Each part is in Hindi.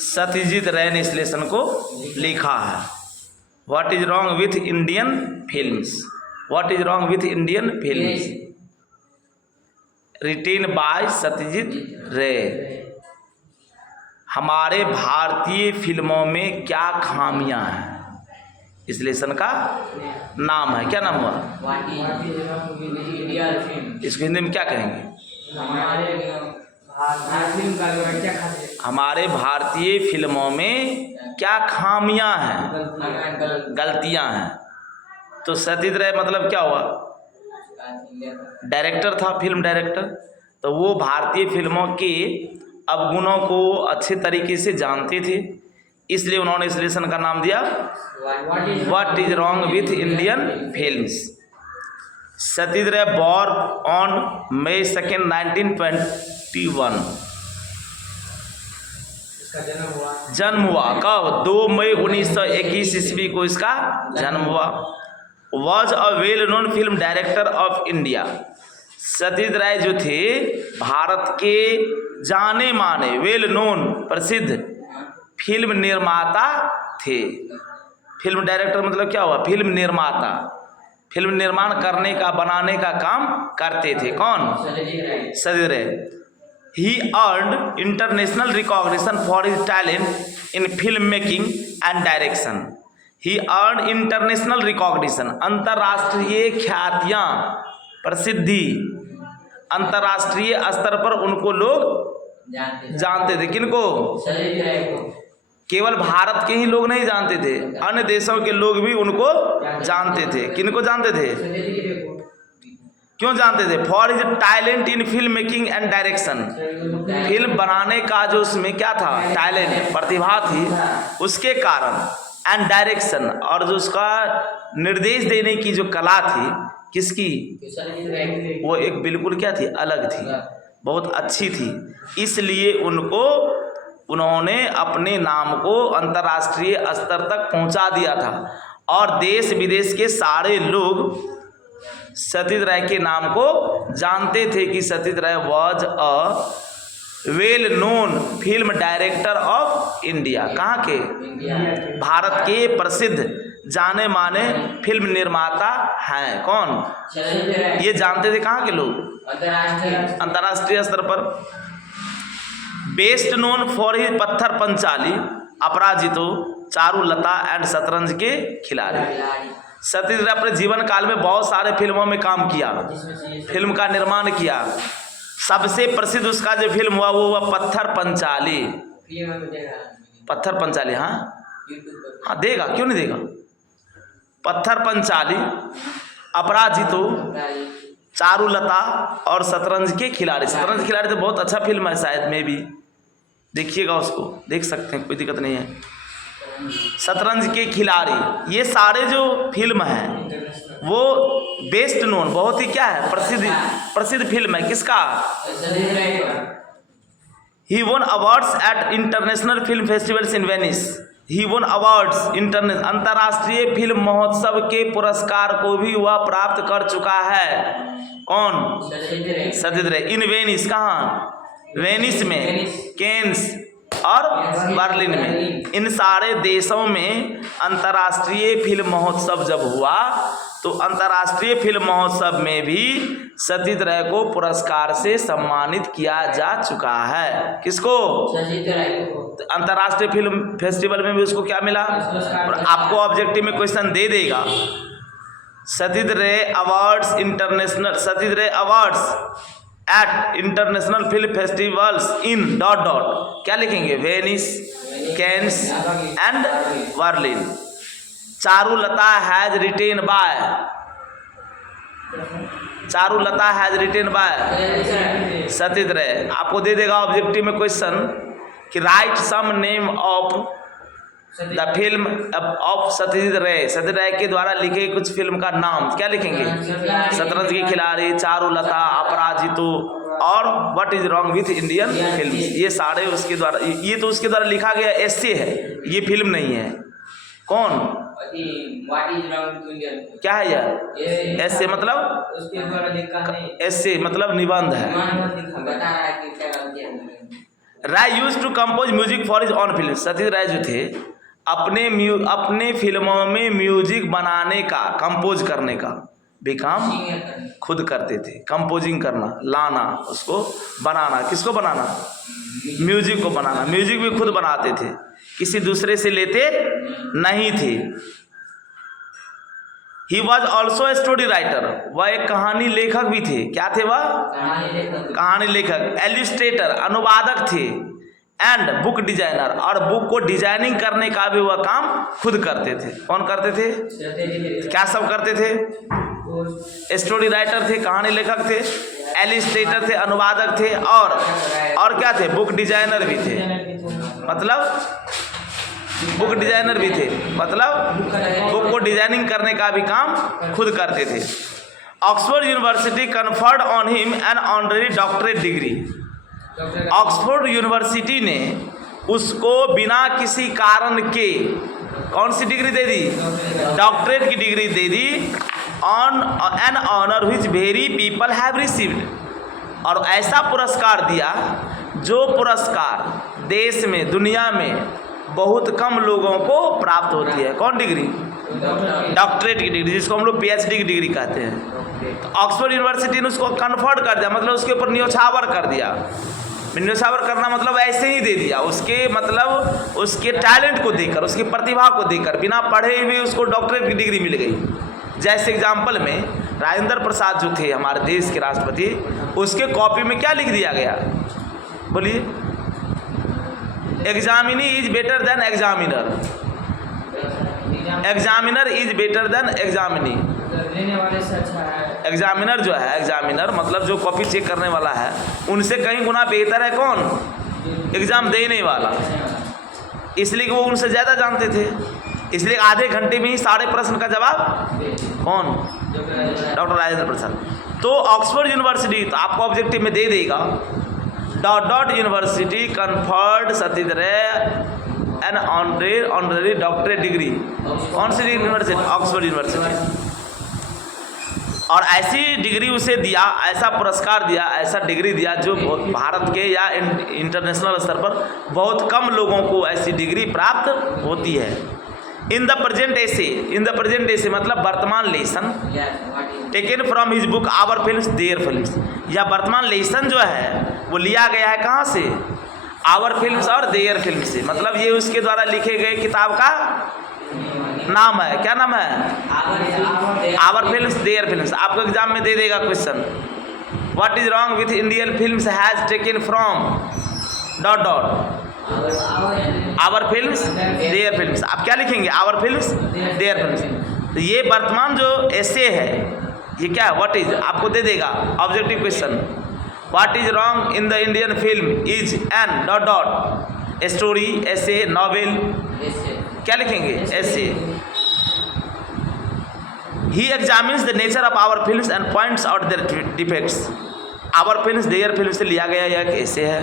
सत्यजीत रे ने इस लेसन को लिखा है। What is wrong with Indian films, what is wrong with Indian films, retain by Satyajit रे। हमारे भारतीय फिल्मों में क्या खामियां हैं, इस लेसन का नाम है, क्या नाम हुआ? इसको हिंदी में क्या कहेंगे? हमारे भारतीय फिल्मों में क्या खामियां हैं, गलतियां हैं। तो सत्यजीत रे मतलब क्या हुआ? डायरेक्टर था, फिल्म डायरेक्टर। तो वो भारतीय फिल्मों के अवगुणों को अच्छे तरीके से जानते थे, इसलिए उन्होंने इस लेसन का नाम दिया what is wrong with Indian films. Satyajit रे बॉर्न ऑन May 2, 1921। जन्म हुआ कब? 2 मई 1921 ईस्वी को इसका जन्म हुआ। Was a well known film director of India. Satyajit Ray जो थे भारत के जाने माने, वेल नोन प्रसिद्ध फिल्म निर्माता थे। फिल्म डायरेक्टर मतलब क्या हुआ? फिल्म निर्माता, फिल्म निर्माण करने का, बनाने का काम करते थे। कौन? Satyajit Ray. He earned international recognition for his talent in film making and direction. He earned international recognition, अंतर्राष्ट्रीय ख्यातियां, प्रसिद्धि, अंतर्राष्ट्रीय स्तर पर उनको लोग जानते थे। किनको? केवल भारत के ही लोग नहीं जानते थे, अन्य देशों के लोग भी उनको जानते थे। किनको जानते थे? क्यों जानते थे? For his talent in film making and direction. Film बनाने का जो उसमें क्या था, टैलेंट, प्रतिभा थी, उसके कारण। एंड डायरेक्शन, और जो उसका निर्देश देने की जो कला थी, किसकी? वो एक बिल्कुल क्या थी, अलग थी, बहुत अच्छी थी। इसलिए उन्होंने अपने नाम को अंतर्राष्ट्रीय स्तर तक पहुंचा दिया था, और देश विदेश के सारे लोग सत्यजीत राय के नाम को जानते थे कि Satyajit Ray was a well known film director of India. कहाँ के? भारत के प्रसिद्ध जाने माने फिल्म निर्माता हैं। कौन? ये जानते थे कहाँ के लोग? अंतर्राष्ट्रीय स्तर पर। बेस्ट नोन फॉर हिज पत्थर पंचाली, अपराजितो, चारुलता एंड शतरंज के खिलाड़ी। सत्यजीत राय अपने जीवन काल में बहुत सारे फिल्मों में काम किया, फिल्म का निर्माण किया। सबसे प्रसिद्ध उसका जो फिल्म हुआ वो हुआ पत्थर पंचाली। पत्थर पंचाली, हाँ देगा, क्यों नहीं देगा? पत्थर पंचाली, अपराजितो, चारुलता और शतरंज के खिलाड़ी। शतरंज के खिलाड़ी तो बहुत अच्छा फिल्म है, शायद में भी देखिएगा, उसको देख सकते हैं, कोई दिक्कत नहीं है। शतरंज के खिलाड़ी, ये सारे जो फिल्म हैं वो बेस्ट नोन, बहुत ही क्या है, प्रसिद्ध फिल्म है। किसका? He won awards at international film festivals in Venice. He won awards, अंतर्राष्ट्रीय फिल्म महोत्सव के पुरस्कार को भी वह प्राप्त कर चुका है। कौन? सत्यजीत रे। इन वेनिस, कहाँ? वेनिस में, केन्स और बर्लिन में, इन सारे देशों में अंतर्राष्ट्रीय फिल्म महोत्सव जब हुआ तो अंतर्राष्ट्रीय फिल्म महोत्सव में भी सत्यजीत राय को पुरस्कार से सम्मानित किया जा चुका है। किसको? अंतर्राष्ट्रीय फिल्म फेस्टिवल में भी उसको क्या मिला? और आपको ऑब्जेक्टिव में क्वेश्चन दे देगा, Satyajit Ray awards international, Satyajit Ray awards at international film festivals in ... क्या लिखेंगे? Venice, Cannes and Berlin. Charulata has written by, Charulata has written by Satyajit Ray. आपको दे देगा ऑब्जेक्टिव में क्वेश्चन कि right some name of the film of Satyajit Ray. Satyajit रे के द्वारा लिखे कुछ फिल्म का नाम, क्या लिखेंगे? शतरंज के खिलाड़ी, चारुलता, अपराजितो और what is wrong with Indian film. ये सारे उसके द्वारा, ये तो उसके द्वारा लिखा गया एस्से है, ये फिल्म नहीं है। कौन? क्या है यह? एस्से मतलब उसके द्वारा लिखा नहीं, एस्से मतलब निबंध है। Ray used to compose music for his own film. Satyajit Ray जो थे अपने फिल्मों में म्यूजिक बनाने का, कंपोज करने का भी काम खुद करते थे। कंपोजिंग करना, लाना, उसको बनाना, किसको बनाना? म्यूजिक को बनाना। म्यूजिक भी खुद बनाते थे, किसी दूसरे से लेते नहीं थे। He was also a story writer, वह एक कहानी लेखक भी थे। क्या थे वह? कहानी लेखक। एलिस्ट्रेटर, अनुवादक थे। एंड बुक डिजाइनर, और बुक को डिजाइनिंग करने का भी वह काम खुद करते थे। कौन करते थे? क्या सब करते थे? स्टोरी राइटर थे, कहानी लेखक थे, एलिस्ट्रेटर थे, अनुवादक थे, और क्या थे? बुक डिजाइनर भी थे। मतलब बुक डिजाइनर भी थे, मतलब बुक को डिजाइनिंग करने का भी काम खुद करते थे। Oxford University conferred on him an honorary doctorate degree. Oxford University ने उसको बिना किसी कारण के कौन सी डिग्री दे दी? डॉक्टरेट की डिग्री दे दी। On an honour which very people have received, और ऐसा पुरस्कार दिया जो पुरस्कार देश में, दुनिया में बहुत कम लोगों को प्राप्त होती है। कौन डिग्री? डॉक्टरेट की डिग्री, जिसको हम लोग PhD की डिग्री कहते हैं। तो ऑक्सफोर्ड यूनिवर्सिटी ने उसको कन्फर्ड कर दिया, मतलब उसके ऊपर न्योछावर कर दिया। न्योछावर करना मतलब ऐसे ही दे दिया, उसके मतलब उसके टैलेंट को देखकर, उसकी प्रतिभा को देखकर, बिना पढ़े हुए उसको डॉक्टरेट की डिग्री मिल गई। जैसे एग्जाम्पल में राजेंद्र प्रसाद जो थे हमारे देश के राष्ट्रपति, उसके कॉपी में क्या लिख दिया गया? बोलिए। Examinee is better than examiner, examiner is better than examinee. Examiner जो है, एग्जामिनर मतलब जो कॉपी चेक करने वाला है, उनसे कहीं गुना बेहतर है कौन? एग्जाम देने वाला। इसलिए कि वो उनसे ज़्यादा जानते थे, इसलिए आधे घंटे में ही सारे प्रश्न का जवाब कौन? डॉक्टर राजेंद्र प्रसाद। तो ऑक्सफोर्ड यूनिवर्सिटी तो आपको ऑब्जेक्टिव में दे देगा, डॉट यूनिवर्सिटी कन्फर्ड सत्यजीत राय एन ऑनरेरी डॉक्टरेट डिग्री। कौन सी यूनिवर्सिटी? Oxford university. और ऐसी डिग्री उसे दिया, ऐसा पुरस्कार दिया, ऐसा डिग्री दिया जो भारत के या इंटरनेशनल स्तर पर बहुत कम लोगों को ऐसी डिग्री प्राप्त होती है। इन द प्रेजेंट एसे मतलब वर्तमान lesson, taken from his book our films their films. या वर्तमान लेसन जो है वो लिया गया है कहाँ से? आवर फिल्म्स और देयर फिल्म से। मतलब ये उसके द्वारा लिखे गए किताब का नाम है। क्या नाम है? Our films their films. आपको एग्जाम में दे देगा question, what is wrong with Indian films has taken from dot our films their films. आप क्या लिखेंगे? Our films their films. तो ये वर्तमान जो एसे है ये क्या है? व्हाट इज, आपको दे देगा objective question, what is wrong in the Indian film is an dot story, essay, novel. क्या लिखेंगे? Essay. He examines the nature of our films and points out their defects. Our films their film से लिया गया यह ऐसे है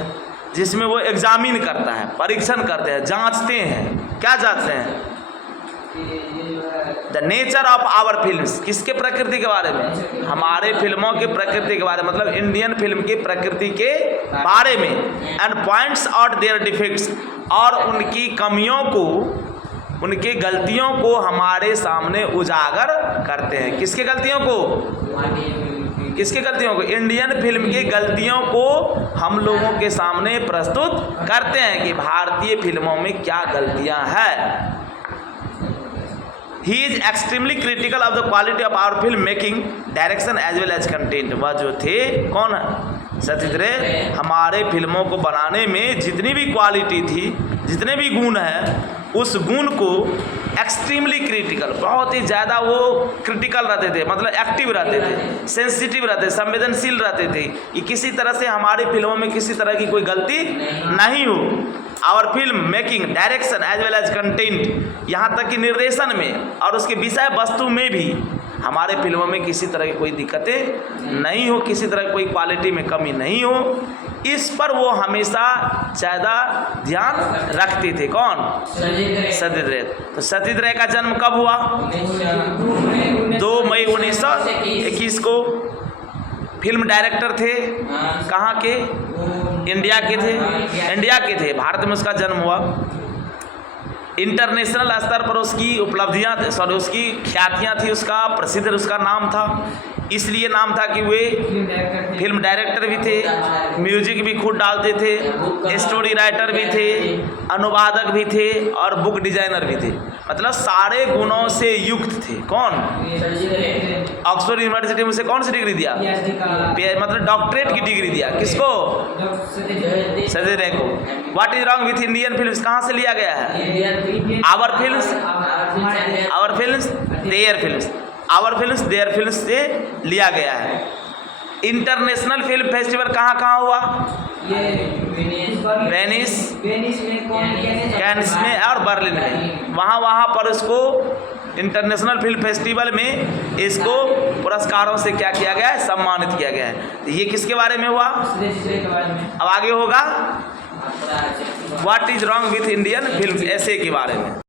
जिसमें वो एग्जामिन करता है, परीक्षण करते हैं, जांचते हैं। क्या जांचते हैं? The nature of our films. किसके प्रकृति के बारे में? हमारे फिल्मों के प्रकृति के बारे में, मतलब इंडियन फिल्म की प्रकृति के बारे में। And points out their defects, और उनकी कमियों को, उनकी गलतियों को हमारे सामने उजागर करते हैं। किसके गलतियों को? किसकी गलतियों को? इंडियन फिल्म की गलतियों को हम लोगों के सामने प्रस्तुत करते हैं कि भारतीय फिल्मों में क्या गलतियां हैं। He is extremely critical of the quality of our film making, direction as well as content. वह जो थे कौन है? सत्यजीत राय। हमारे फिल्मों को बनाने में जितनी भी क्वालिटी थी, जितने भी गुण हैं, उस गुण को एक्सट्रीमली क्रिटिकल, बहुत ही ज़्यादा वो क्रिटिकल रहते थे, मतलब एक्टिव रहते थे, सेंसिटिव रहते, संवेदनशील रहते थे कि किसी तरह से हमारी फिल्मों में किसी तरह की कोई गलती नहीं हो। Our film making, direction as well as content, यहाँ तक कि निर्देशन में और उसके विषय वस्तु में भी हमारे फिल्मों में किसी तरह की कोई दिक्कतें नहीं हो, किसी तरह की कोई क्वालिटी में कमी नहीं हो, इस पर वो हमेशा ज़्यादा ध्यान रखते थे। कौन? सत्यजीत राय। तो सत्यजीत राय का जन्म कब हुआ? 2 मई 1921 को। फिल्म डायरेक्टर थे कहाँ के? इंडिया के थे, इंडिया के थे, भारत में उसका जन्म हुआ। इंटरनेशनल स्तर पर उसकी उपलब्धियाँ, सॉरी उसकी ख्यातियाँ थी, उसका प्रसिद्ध उसका नाम था। इसलिए नाम था कि वे फिल्म डायरेक्टर भी थे, म्यूजिक भी खुद डालते थे, स्टोरी राइटर भी थे, अनुवादक भी थे और बुक डिजाइनर भी थे। मतलब सारे गुणों से युक्त थे। कौन? ऑक्सफोर्ड यूनिवर्सिटी में उसे कौन सी डिग्री दिया? मतलब डॉक्टरेट की डिग्री दिया। किसको? सजय रे को। What is wrong with Indian films कहाँ से लिया गया है? Our films, our films, their films, our films their films से लिया गया है। इंटरनेशनल फिल्म फेस्टिवल कहाँ हुआ? वेनिस, कैन्स में और बर्लिन में। वहाँ पर उसको इंटरनेशनल फिल्म फेस्टिवल में इसको पुरस्कारों से क्या किया गया है? सम्मानित किया गया है। तो ये किसके बारे में हुआ? अब आगे होगा what is wrong with Indian film, ऐसे के बारे में।